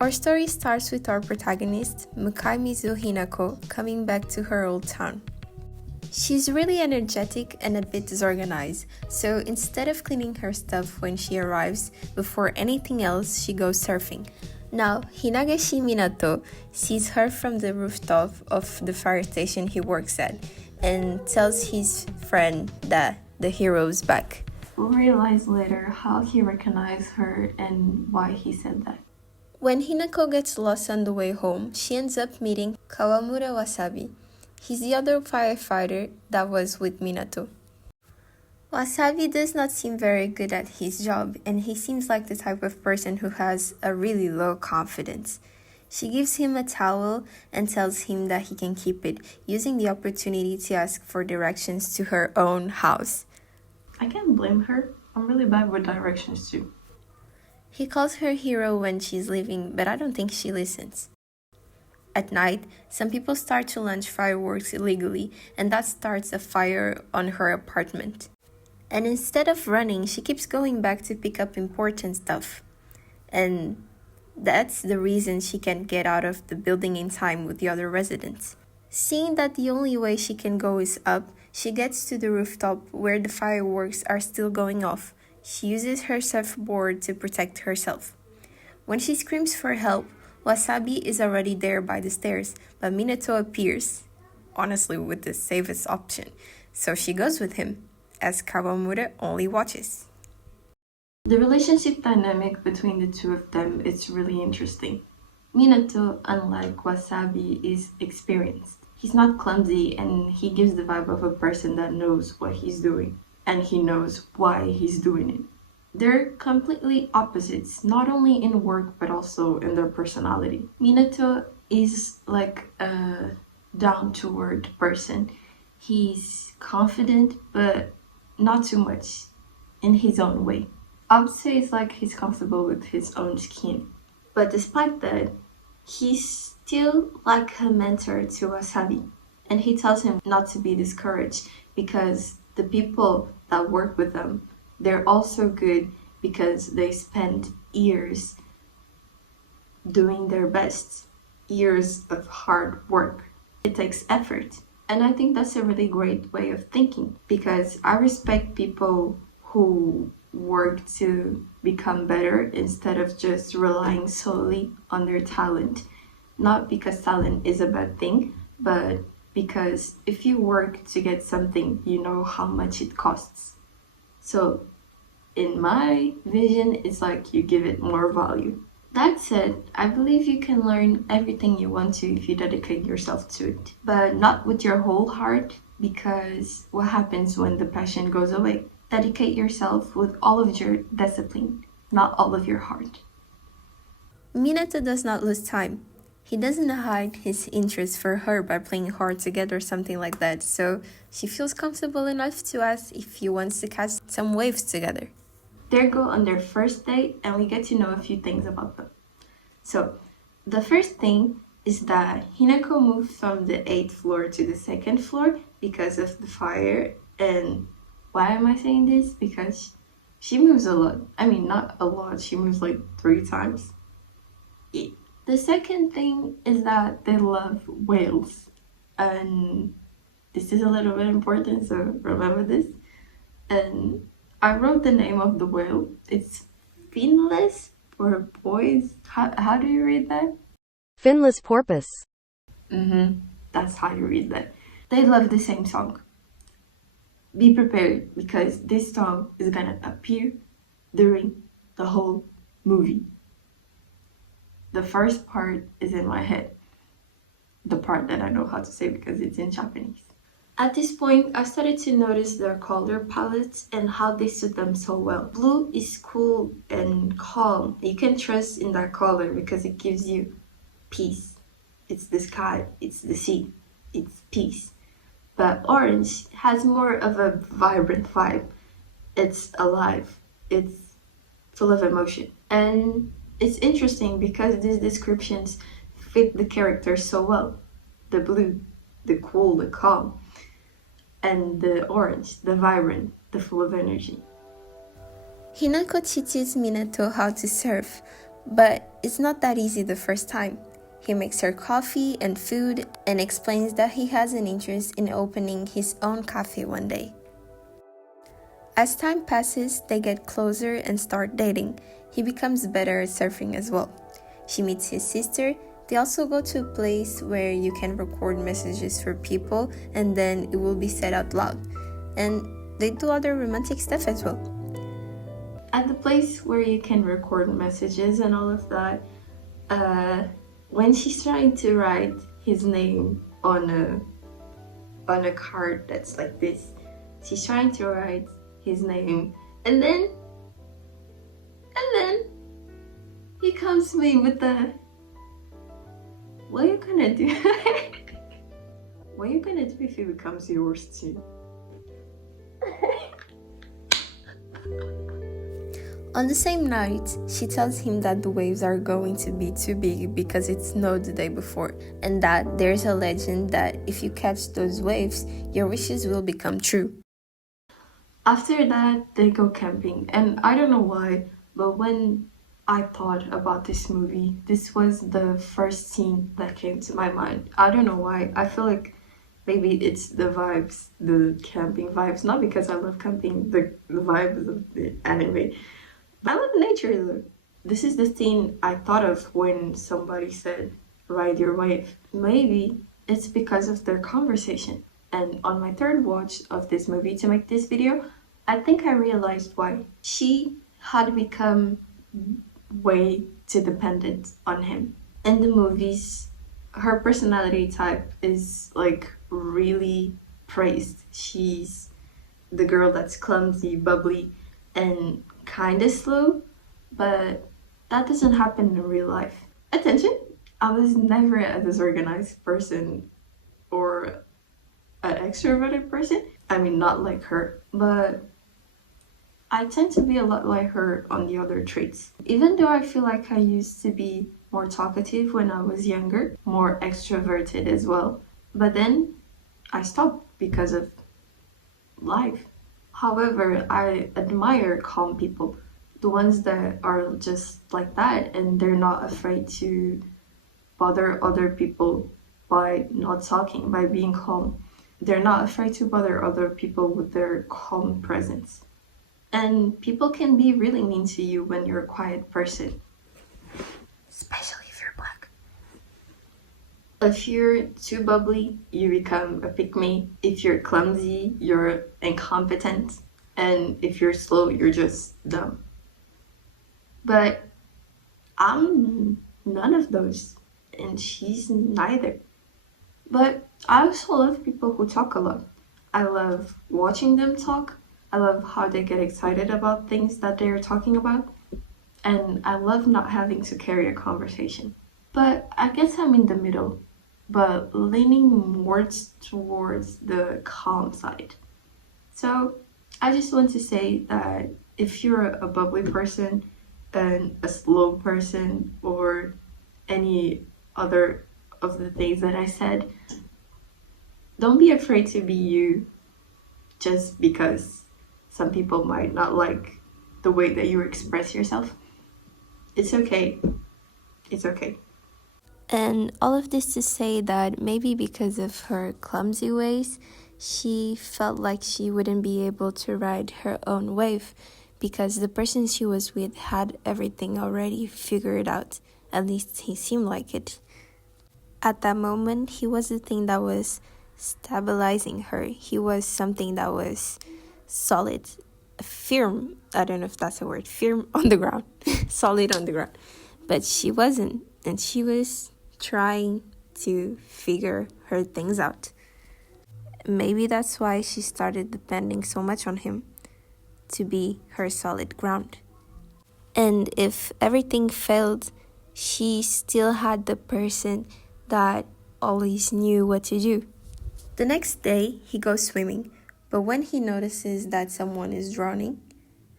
Our story starts with our protagonist, Mukaimizu Hinako, coming back to her old town. She's really energetic and a bit disorganized, so instead of cleaning her stuff when she arrives, before anything else, she goes surfing. Now, Hinageshi Minato sees her from the rooftop of the fire station he works at and tells his friend that the hero's back. We'll realize later how he recognized her and why he said that. When Hinako gets lost on the way home, she ends up meeting Kawamura Wasabi. He's the other firefighter that was with Minato. Wasabi does not seem very good at his job, and he seems like the type of person who has a really low confidence. She gives him a towel and tells him that he can keep it, using the opportunity to ask for directions to her own house. I can't blame her. I'm really bad with directions too. He calls her hero when she's leaving, but I don't think she listens. At night, some people start to launch fireworks illegally, and that starts a fire on her apartment. And instead of running, she keeps going back to pick up important stuff. And that's the reason she can't get out of the building in time with the other residents. Seeing that the only way she can go is up, she gets to the rooftop where the fireworks are still going off. She uses her surfboard to protect herself. When she screams for help, Wasabi is already there by the stairs, but Minato appears, honestly with the safest option, so she goes with him, as Kawamura only watches. The relationship dynamic between the two of them is really interesting. Minato, unlike Wasabi, is experienced. He's not clumsy and he gives the vibe of a person that knows what he's doing. And he knows why he's doing it. They're completely opposites, not only in work but also in their personality. Minato is like a down-to-earth person. He's confident but not too much in his own way. I would say it's like he's comfortable with his own skin. But despite that, he's still like a mentor to Wasabi. And he tells him not to be discouraged because the people that work with them, they're also good because they spend years doing their best, years of hard work. It takes effort. And I think that's a really great way of thinking because I respect people who work to become better instead of just relying solely on their talent. Not because talent is a bad thing, but because if you work to get something, you know how much it costs. So in my vision, it's like you give it more value. That said, I believe you can learn everything you want to if you dedicate yourself to it, but not with your whole heart, because what happens when the passion goes away? Dedicate yourself with all of your discipline, not all of your heart. Minato does not lose time. He doesn't hide his interest for her by playing hard to get or something like that, so she feels comfortable enough to ask if he wants to catch some waves together. They go on their first date and we get to know a few things about them. So, the first thing is that Hinako moved from the 8th floor to the 2nd floor because of the fire. And why am I saying this? Because she moves a lot. I mean, not a lot, she moves like 3 times. Yeah. The second thing is that they love whales, and this is a little bit important, so remember this. And I wrote the name of the whale. It's finless for boys. How do you read that? Finless porpoise. That's how you read that. They love the same song. Be prepared because this song is gonna appear during the whole movie. The first part is in my head. The part that I know how to say because it's in Japanese. At this point, I started to notice their color palettes and how they suit them so well. Blue is cool and calm. You can trust in that color because it gives you peace. It's the sky, it's the sea, it's peace. But orange has more of a vibrant vibe. It's alive. It's full of emotion. And it's interesting because these descriptions fit the characters so well. The blue, the cool, the calm, and the orange, the vibrant, the full of energy. Hinako teaches Minato how to surf, But it's not that easy the first time. He makes her coffee and food and explains that he has an interest in opening his own cafe one day. As time passes, they get closer and start dating. He becomes better at surfing as well. She meets his sister. They also go to a place where you can record messages for people and then it will be said out loud. And they do other romantic stuff as well. At the place where you can record messages and all of that, when she's trying to write his name on a card that's like this, she's trying to write his name, and then he comes to me with the, what are you gonna do? What are you gonna do if he becomes yours too? On the same night, she tells him that the waves are going to be too big because it snowed the day before, and that there's a legend that if you catch those waves, your wishes will become true. After that, they go camping, and I don't know why, but when I thought about this movie, this was the first scene that came to my mind. I don't know why. I feel like maybe it's the vibes, the camping vibes, not because I love camping, the vibes of the anime. I love nature though. This is the scene I thought of when somebody said, ride your wave. Maybe it's because of their conversation. And on my third watch of this movie to make this video, I think I realized why. She had become way too dependent on him. In the movies, her personality type is like really praised. She's the girl that's clumsy, bubbly, and kind of slow, but that doesn't happen in real life. Attention! I was never a disorganized person or an extroverted person. I mean, not like her, but I tend to be a lot like her on the other traits. Even though I feel like I used to be more talkative when I was younger, more extroverted as well, but then I stopped because of life. However, I admire calm people, the ones that are just like that and they're not afraid to bother other people by not talking, by being calm. They're not afraid to bother other people with their calm presence. And people can be really mean to you when you're a quiet person, especially if you're black. If you're too bubbly, you become a pick me. If you're clumsy, you're incompetent. And if you're slow, you're just dumb. But I'm none of those, and she's neither. But I also love people who talk a lot. I love watching them talk. I love how they get excited about things that they're talking about. And I love not having to carry a conversation. But I guess I'm in the middle, but leaning more towards the calm side. So I just want to say that if you're a bubbly person and a slow person or any other of the things that I said, don't be afraid to be you just because some people might not like the way that you express yourself. It's okay. It's okay. And all of this to say that maybe because of her clumsy ways, she felt like she wouldn't be able to ride her own wave because the person she was with had everything already figured out. At least he seemed like it. At that moment, he was the thing that was stabilizing her. He was something that was solid, firm. I don't know if that's a word. Firm on the ground. Solid on the ground. But she wasn't. And she was trying to figure her things out. Maybe that's why she started depending so much on him to be her solid ground. And if everything failed, she still had the person that always knew what to do. The next day, he goes swimming, but when he notices that someone is drowning,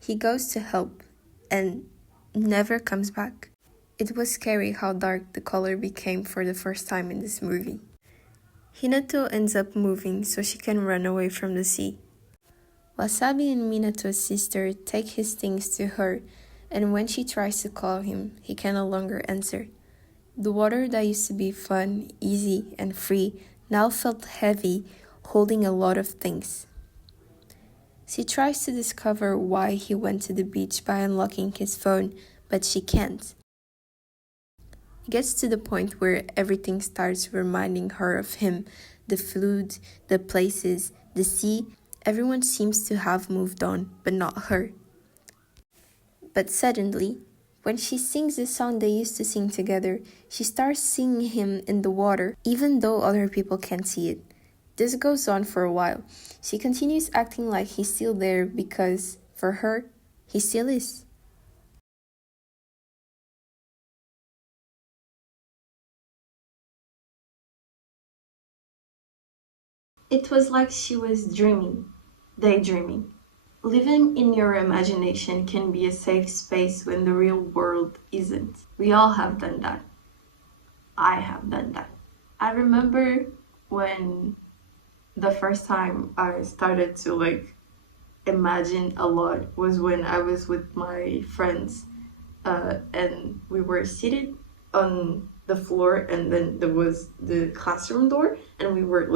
he goes to help and never comes back. It was scary how dark the color became for the first time in this movie. Hinato ends up moving so she can run away from the sea. Wasabi and Minato's sister take his things to her, and when she tries to call him, he can no longer answer. The water that used to be fun, easy, and free now felt heavy, holding a lot of things. She tries to discover why he went to the beach by unlocking his phone, but she can't. It gets to the point where everything starts reminding her of him, the food, the places, the sea. Everyone seems to have moved on, but not her. But suddenly, when she sings the song they used to sing together, she starts singing him in the water, even though other people can't see it. This goes on for a while. She continues acting like he's still there because, for her, he still is. It was like she was dreaming, daydreaming. Living in your imagination can be a safe space when the real world isn't. We all have done that. I have done that. I remember when the first time I started to imagine a lot was when I was with my friends, and we were seated on the floor, and then there was the classroom door, and we were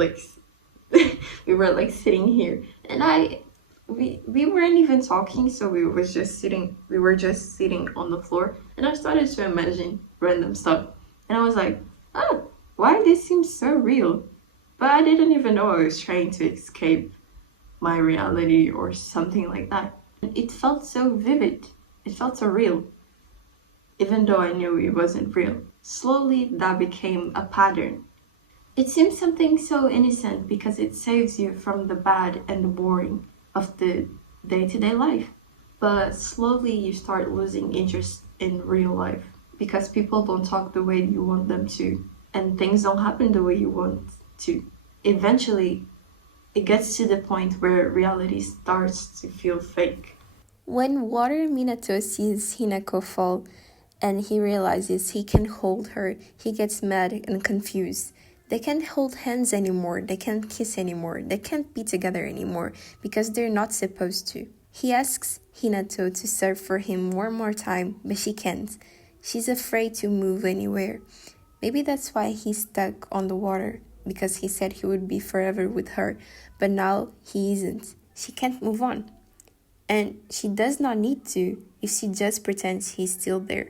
sitting here, and we weren't even talking, so we were just sitting on the floor, and I started to imagine random stuff, and I was like, oh, why this seems so real? But I didn't even know I was trying to escape my reality or something like that. It felt so vivid. It felt so real, even though I knew it wasn't real. Slowly, that became a pattern. It seems something so innocent because it saves you from the bad and the boring of the day-to-day life. But slowly you start losing interest in real life because people don't talk the way you want them to, and things don't happen the way you want to. Eventually, it gets to the point where reality starts to feel fake. When Water Minato sees Hinako fall and he realizes he can hold her, he gets mad and confused. They can't hold hands anymore, they can't kiss anymore, they can't be together anymore because they're not supposed to. He asks Hinato to serve for him one more time, but she can't. She's afraid to move anywhere. Maybe that's why he's stuck on the water, because he said he would be forever with her, but now he isn't. She can't move on. And she does not need to if she just pretends he's still there.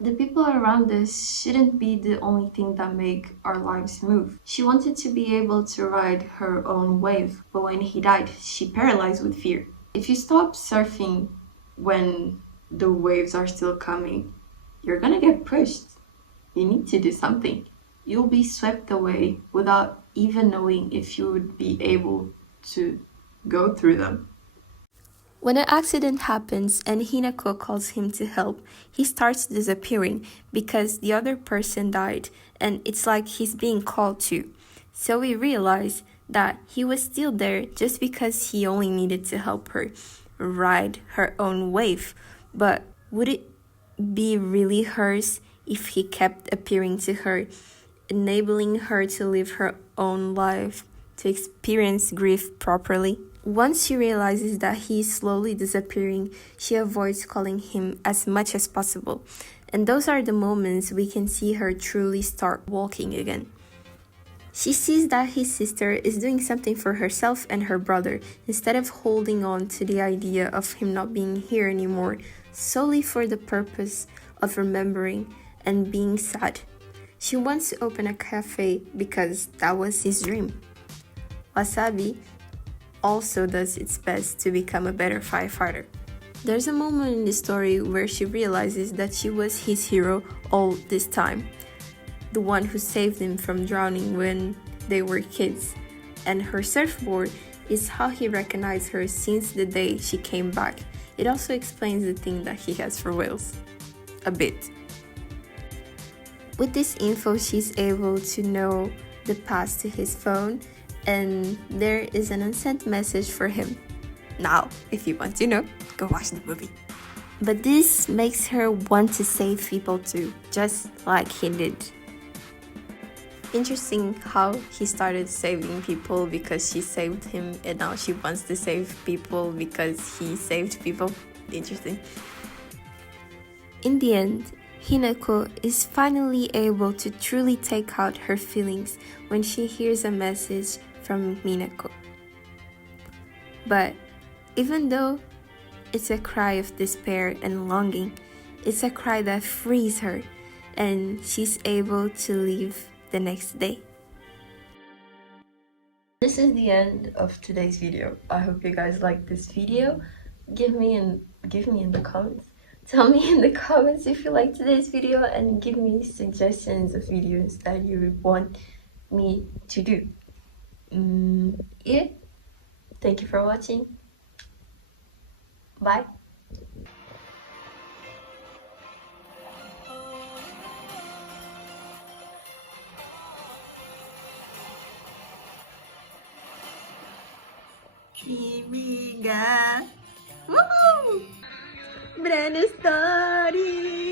The people around us shouldn't be the only thing that make our lives move. She wanted to be able to ride her own wave, but when he died, she paralyzed with fear. If you stop surfing when the waves are still coming, you're gonna get pushed. You need to do something. You'll be swept away without even knowing if you would be able to go through them. When an accident happens and Hinako calls him to help, he starts disappearing because the other person died and it's like he's being called to. So we realize that he was still there just because he only needed to help her ride her own wave. But would it be really hers if he kept appearing to her, enabling her to live her own life, to experience grief properly? Once she realizes that he is slowly disappearing, she avoids calling him as much as possible. And those are the moments we can see her truly start walking again. She sees that his sister is doing something for herself and her brother instead of holding on to the idea of him not being here anymore solely for the purpose of remembering and being sad. She wants to open a cafe because that was his dream. Wasabi also does its best to become a better firefighter. There's a moment in the story where she realizes that she was his hero all this time, the one who saved him from drowning when they were kids, and her surfboard is how he recognized her since the day she came back. It also explains the thing that he has for whales. A bit. With this info, she's able to know the path to his phone, and there is an unsent message for him. Now, if you want to know, go watch the movie. But this makes her want to save people too, just like he did. Interesting how he started saving people because she saved him, and now she wants to save people because he saved people. Interesting. In the end, Hinako is finally able to truly take out her feelings when she hears a message from Minako. But even though it's a cry of despair and longing, it's a cry that frees her, and she's able to leave the next day. This is the end of today's video. I hope you guys liked this video. Give me in the comments. Tell me in the comments if you liked today's video, and give me suggestions of videos that you would want me to do. Yeah. Thank you for watching. Bye. Kimi ga Brand new story.